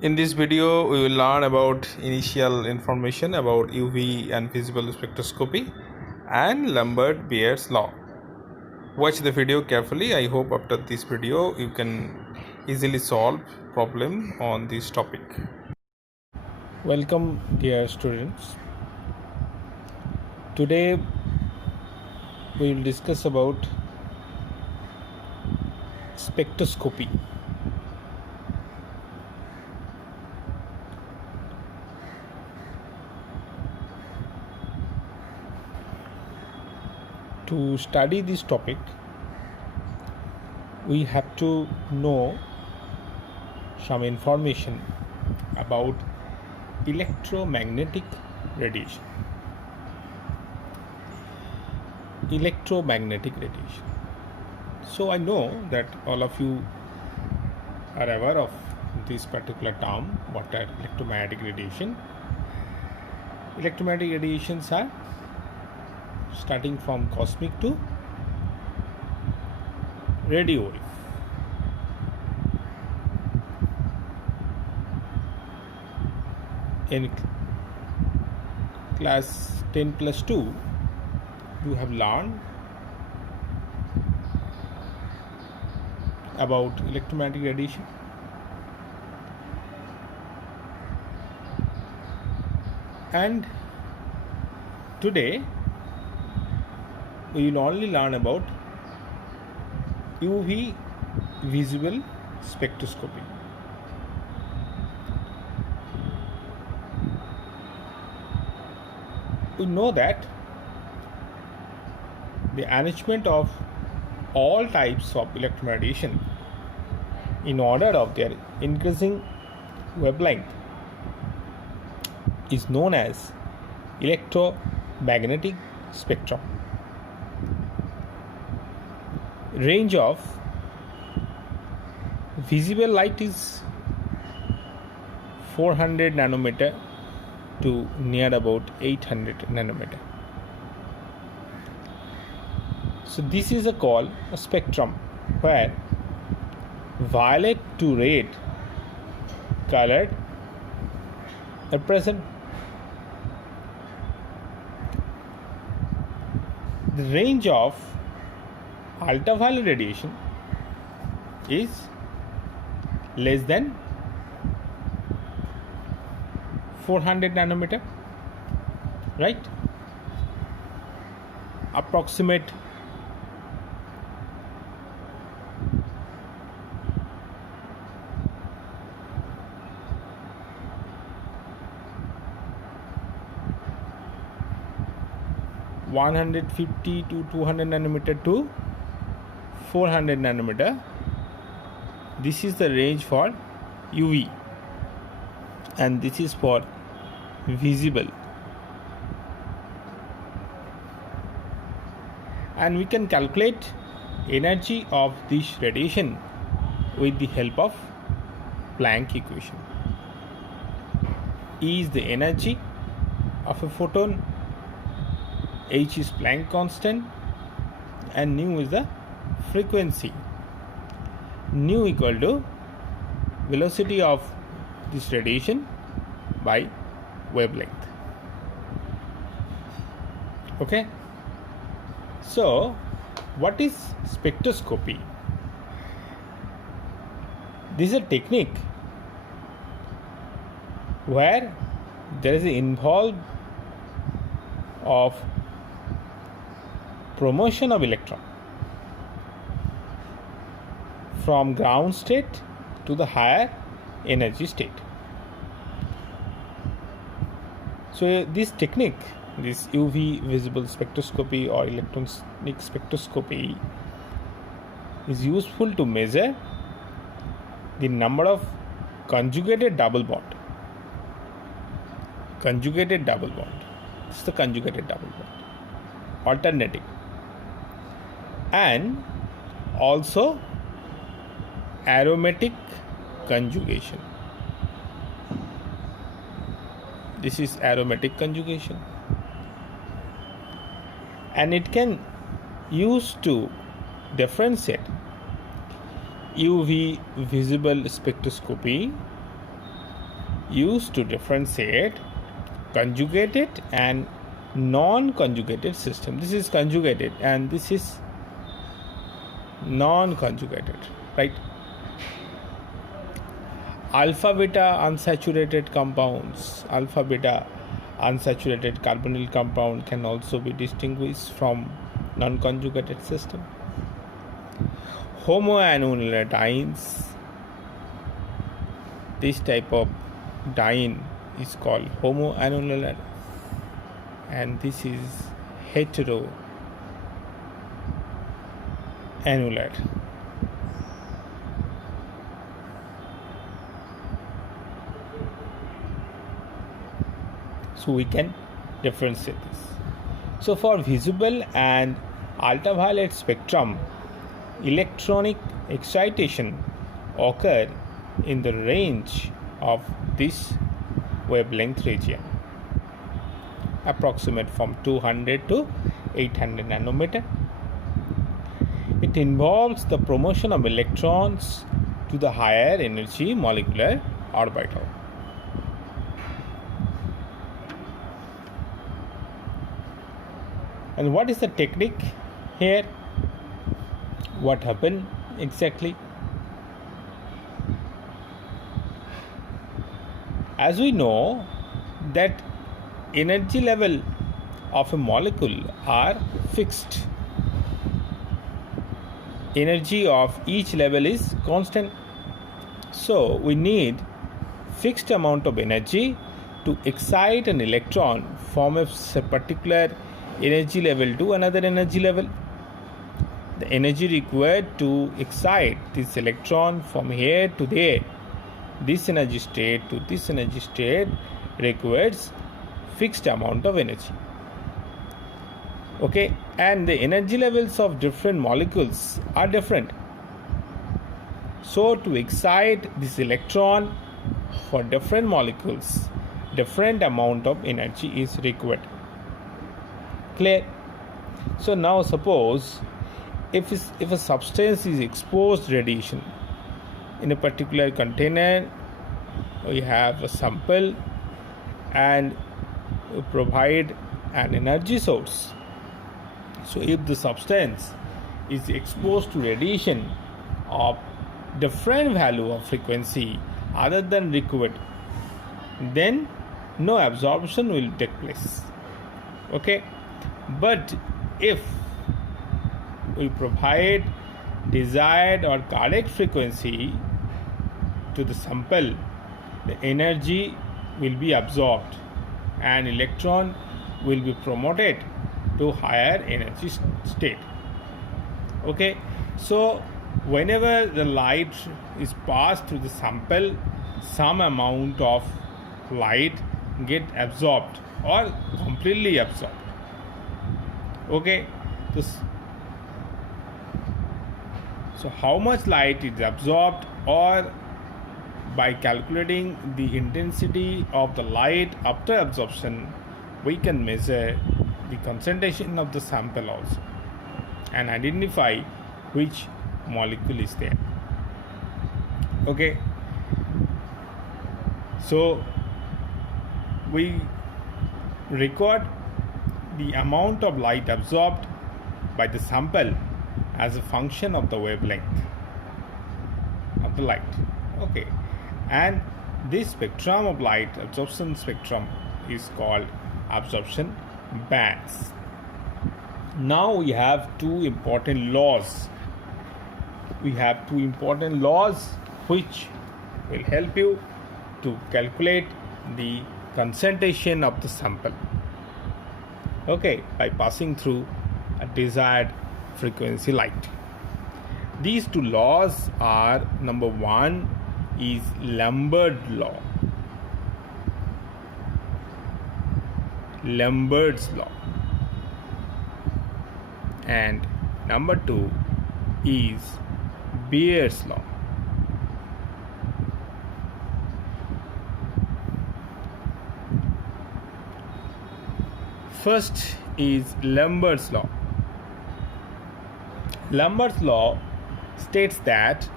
In this video, we will learn about initial information about UV and visible spectroscopy and Lambert Beer's law. Watch the video carefully. I hope after this video you can easily solve problem on this topic. Welcome, dear students. Today we will discuss about spectroscopy. To study this topic, we have to know some information about electromagnetic radiation. So I know that all of you are aware of this particular term, what are electromagnetic radiation. Electromagnetic radiations are starting from cosmic to radio wave. In class 10 plus 2, you have learned about electromagnetic radiation. And today we will only learn about UV visible spectroscopy. We know that the arrangement of all types of electromagnetic radiation in order of their increasing wavelength is known as electromagnetic spectrum. Range of visible light is 400 nanometer to near about 800 nanometer. So this is called a spectrum where violet to red colored are present. The range of ultraviolet radiation is less than 400 nanometer, right? Approximate (150 to 200 nanometer to 400 nanometer). This is the range for UV, and this is for visible. And we can calculate energy of this radiation with the help of Planck equation. E is the energy of a photon, h is Planck constant, and nu is the frequency. Nu equal to velocity of this radiation by wavelength. Okay, so what is spectroscopy? This is a technique where there is involved of promotion of electron from ground state to the higher energy state. So this technique, this UV visible spectroscopy or electronic spectroscopy, is useful to measure the number of conjugated double bond. This is the conjugated double bond. Alternating. And also aromatic conjugation. This is aromatic conjugation, and it can use to differentiate UV visible spectroscopy used to differentiate conjugated and non-conjugated system. This is conjugated and this is non-conjugated, right? Alpha beta unsaturated compounds, alpha beta unsaturated carbonyl compound can also be distinguished from non-conjugated system. Homoannular dienes, this type of diene is called homoannular and this is heteroannular. So we can differentiate this. So for visible and ultraviolet spectrum, electronic excitation occur in the range of this wavelength region, approximate from 200 to 800 nanometer. It involves the promotion of electrons to the higher energy molecular orbital. And what is the technique here? What happened exactly? As we know that energy level of a molecule are fixed. Energy of each level is constant. So we need fixed amount of energy to excite an electron from a particular energy level to another energy level. The energy required to excite this electron from here to there, this energy state to this energy state, requires fixed amount of energy. Okay, and the energy levels of different molecules are different. So to excite this electron for different molecules, different amount of energy is required. Clear? So now suppose if a substance is exposed radiation in a particular container, we have a sample and we provide an energy source. So if the substance is exposed to radiation of different value of frequency other than required, then no absorption will take place. Okay, but if we provide desired or correct frequency to the sample, the energy will be absorbed and electron will be promoted to higher energy state. Okay, so whenever the light is passed through the sample, some amount of light get absorbed or completely absorbed. Okay, so how much light is absorbed, or by calculating the intensity of the light after absorption, we can measure the concentration of the sample also and identify which molecule is there. Okay, so we record the amount of light absorbed by the sample as a function of the wavelength of the light. Okay, and this spectrum of light, absorption spectrum, is called absorption bands. Now we have two important laws. We have two important laws which will help you to calculate the concentration of the sample. Okay, by passing through a desired frequency light. These two laws are, number one is Lamberts Law. Lamberts Law. And number two is Beer's Law. First is Lamberts Law. Lamberts Law states that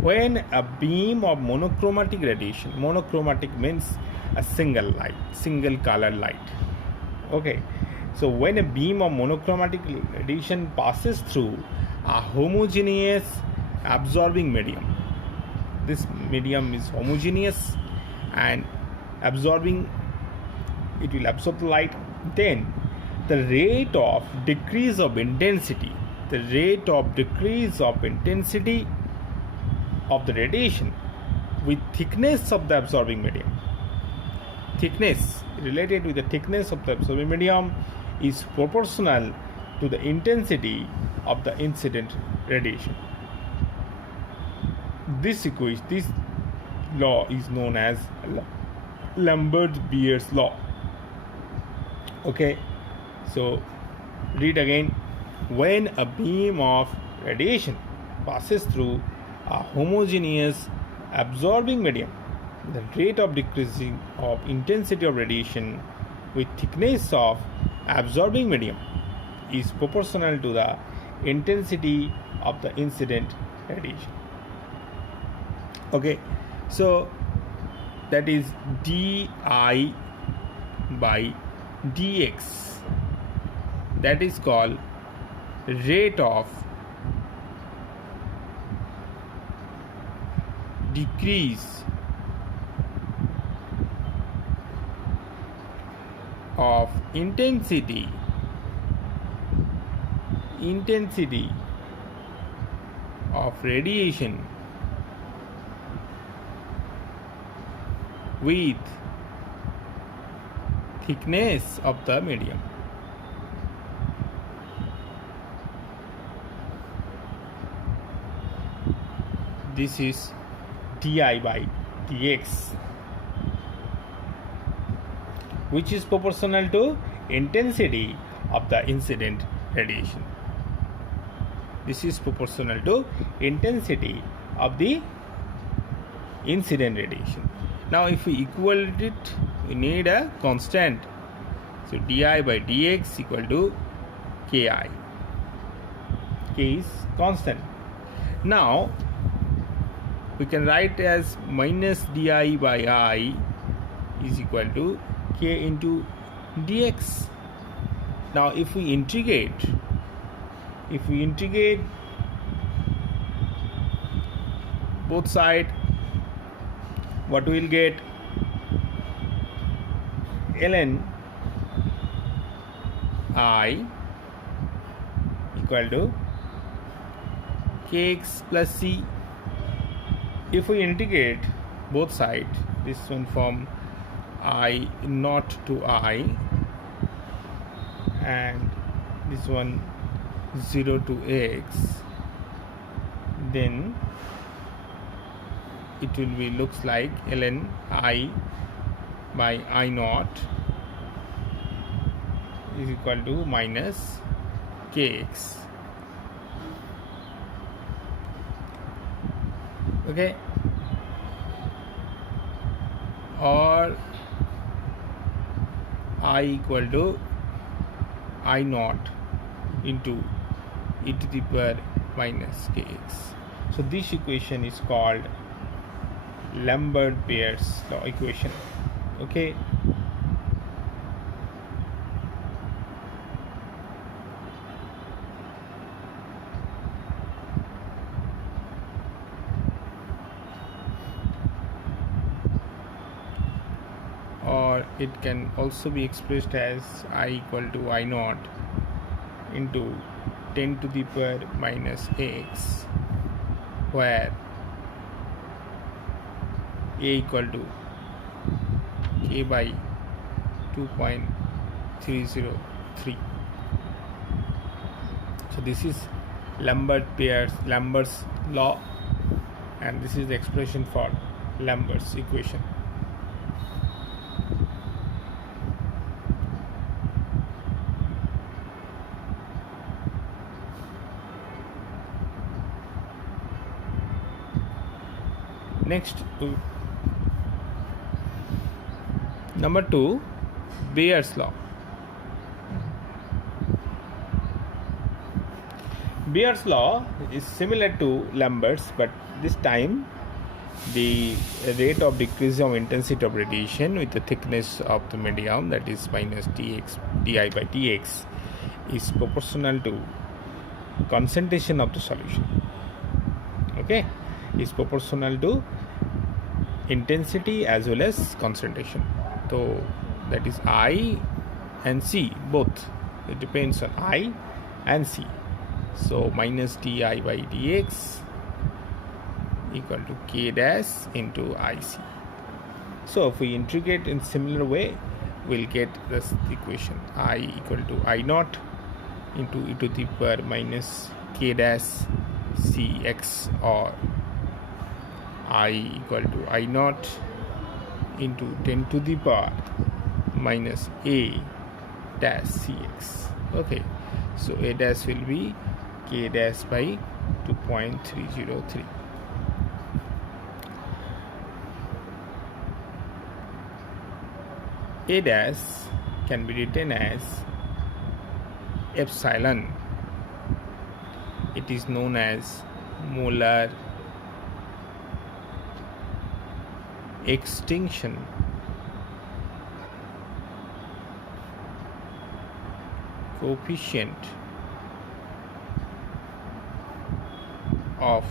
when a beam of monochromatic radiation, monochromatic means a single light, single color light. Okay, so when a beam of monochromatic radiation passes through a homogeneous absorbing medium, this medium is homogeneous and absorbing, it will absorb the light, then the rate of decrease of intensity, the rate of decrease of intensity of the radiation with thickness of the absorbing medium, thickness related with the thickness of the absorbing medium is proportional to the intensity of the incident radiation. This law is known as Lambert Beer's law. Okay, so read again. When a beam of radiation passes through a homogeneous absorbing medium, the rate of decreasing of intensity of radiation with thickness of absorbing medium is proportional to the intensity of the incident radiation. Okay, so that is di by dx, that is called rate of decrease of intensity of radiation with thickness of the medium. This is di by dx, which is proportional to intensity of the incident radiation. This is proportional to intensity of the incident radiation. Now if we equate it, we need a constant. So di by dx equal to ki. K is constant. Now we can write as minus di by I is equal to k into dx. Now if we integrate both sides, what we will get? ln I equal to kx plus c. If we integrate both sides, this one from I naught to I and this one 0 to x, then it will be looks like ln I by I naught is equal to minus kx. Okay, or I equal to I naught into e to the power minus kx. So this equation is called Lambert Beer's law equation. Okay, or it can also be expressed as I equal to I naught into 10 to the power minus x, where a equal to k by 2.303. So this is Lambert's law, and this is the expression for Lambert's equation. Next, number 2, Beer's law. Beer's law is similar to Lambert's, but this time the rate of decrease of intensity of radiation with the thickness of the medium, that is minus di by dx, is proportional to concentration of the solution. Okay, is proportional to intensity as well as concentration. So that is I and C both. It depends on I and C. So minus di by dx equal to k dash into IC. So if we integrate in similar way, we'll get this equation: I equal to I naught into e to the power minus k dash cx, or I equal to I naught into 10 to the power minus a dash cx. Okay, so a dash will be k dash by 2.303. A dash can be written as epsilon. It is known as molar extinction coefficient of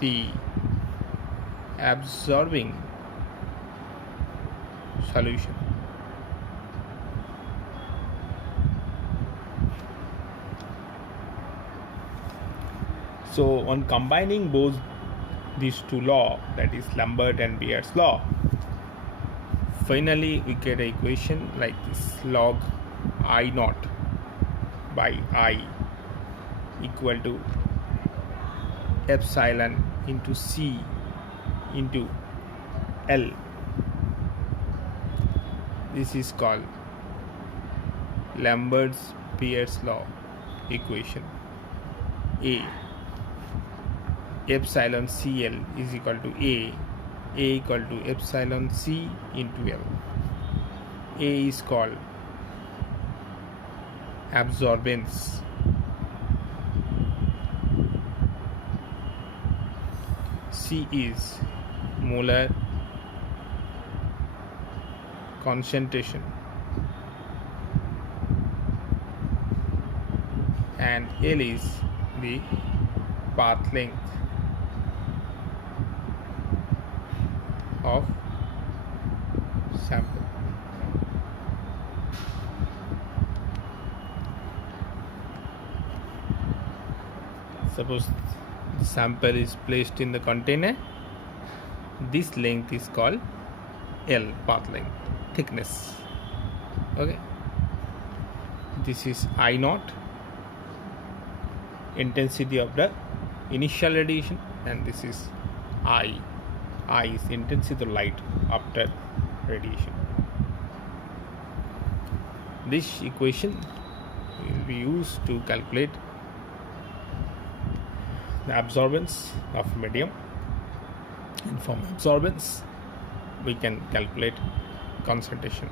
the absorbing solution. So on combining both these two laws, that is Lambert and Beer's law, finally we get an equation like this: log I naught by I equal to epsilon into C into L. This is called Lambert's Beer's law equation. A epsilon CL is equal to A equal to epsilon C into L. A is called absorbance. C is molar concentration, and L is the path length of sample. Suppose the sample is placed in the container, this length is called L, path length, thickness. Okay, this is I naught, intensity of the initial radiation, and this is I is intensity of light after radiation. This equation will be used to calculate the absorbance of medium, and from absorbance we can calculate concentration.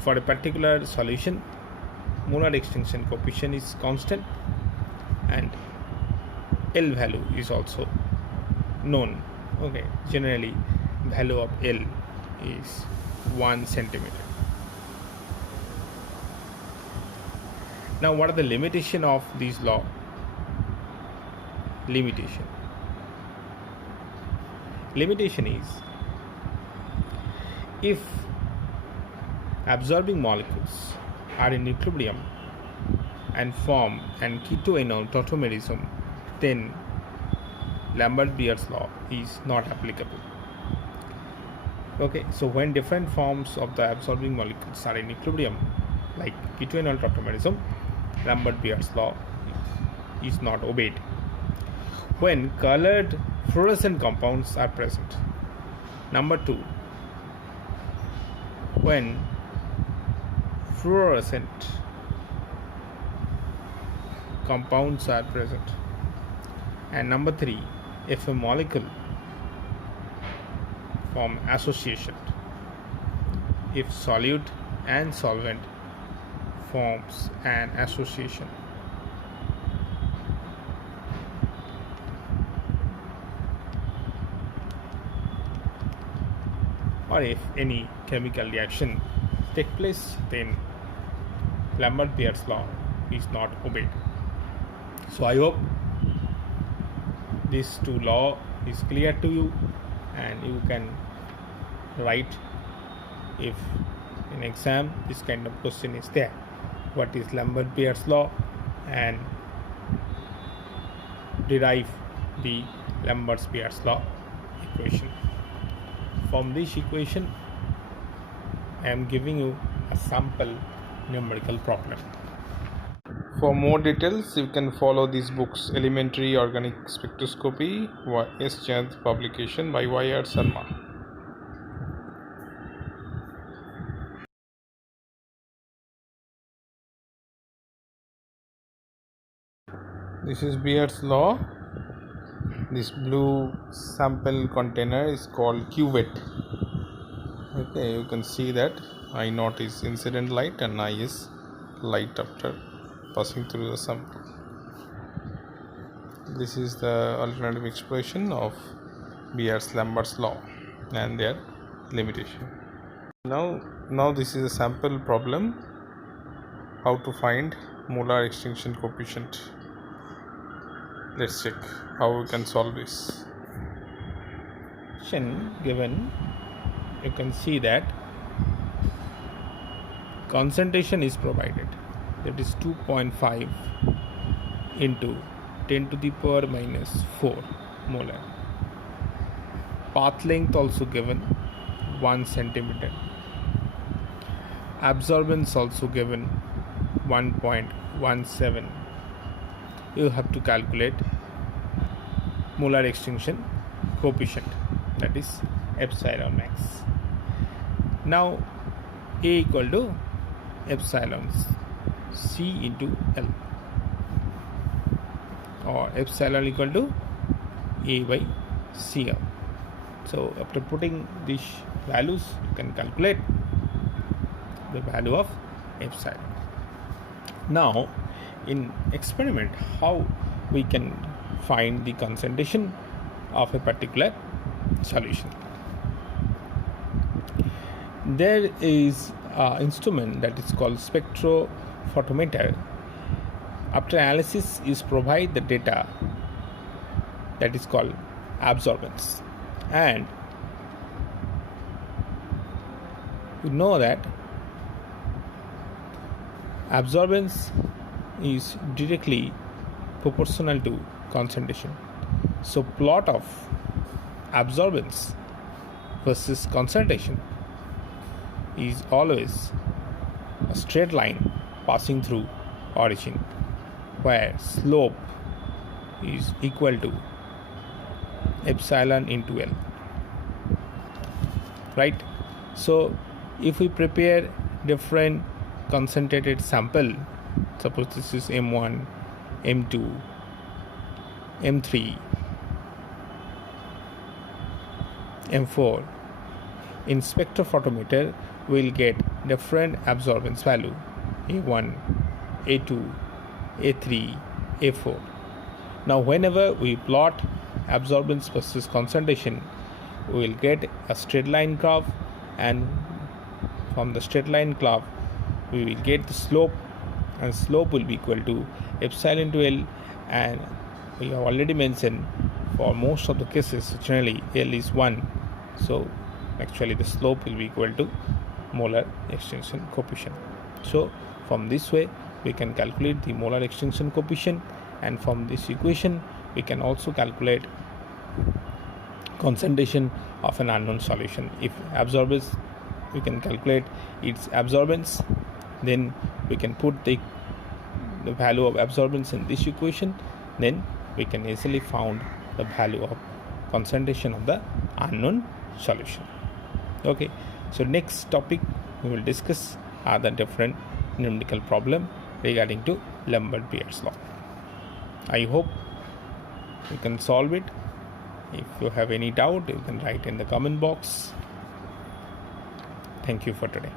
For a particular solution, molar extinction coefficient is constant and L value is also known. Okay, generally value of L is 1 centimeter. Now what are the limitation of this law? Limitation is, if absorbing molecules are in equilibrium and form an keto-enol tautomerism, then Lambert Beer's law is not applicable. Okay, so when different forms of the absorbing molecules are in equilibrium, like keto-enol tautomerism, Lambert Beer's law is not obeyed. When colored fluorescent compounds are present. Number 2, when fluorescent compounds are present. And number 3, if a molecule form association, if solute and solvent forms an association. or if any chemical reaction take place, then Lambert Beer's law is not obeyed. So I hope these two law is clear to you, and you can write if in exam this kind of question is there. What is Lambert Beer's law, and derive the Lambert Beer's law equation. From this equation, I am giving you a sample numerical problem. For more details, you can follow these books: Elementary Organic Spectroscopy, S. Chand publication by Y.R. Sharma. This is Beer's law. This blue sample container is called cuvette. Okay, you can see that I naught is incident light and I is light after passing through the sample. This is the alternative expression of Beer's Lamberts law and their limitation. Now this is a sample problem. How to find molar extinction coefficient. Let's check how we can solve this. Given, you can see that concentration is provided, that is 2.5 into 10 to the power minus 4 molar. Path length also given 1 centimeter. Absorbance also given 1.17. You have to calculate molar extinction coefficient, that is epsilon max. Now A equal to epsilon C into L, or epsilon equal to A by CL. So after putting these values, you can calculate the value of epsilon. Now in experiment, how we can find the concentration of a particular solution. There is an instrument that is called spectrophotometer. After analysis is provide the data that is called absorbance, and we know that absorbance is directly proportional to concentration. So plot of absorbance versus concentration is always a straight line passing through origin, where slope is equal to epsilon into L, right? So if we prepare different concentrated sample, suppose this is M1, M2, M3, M4, in spectrophotometer we will get different absorbance value, A1, A2, A3, A4. Now whenever we plot absorbance versus concentration, we will get a straight line curve, and from the straight line curve we will get the slope, and slope will be equal to epsilon to L, and we have already mentioned for most of the cases generally L is 1, so actually the slope will be equal to molar extinction coefficient. So from this way we can calculate the molar extinction coefficient, and from this equation we can also calculate concentration of an unknown solution. If absorbance, we can calculate its absorbance, then we can put the value of absorbance in this equation, then we can easily find the value of concentration of the unknown solution. Okay, so next topic we will discuss are the different numerical problem regarding to Lambert Beer's law. I hope you can solve it. If you have any doubt, you can write in the comment box. Thank you for today.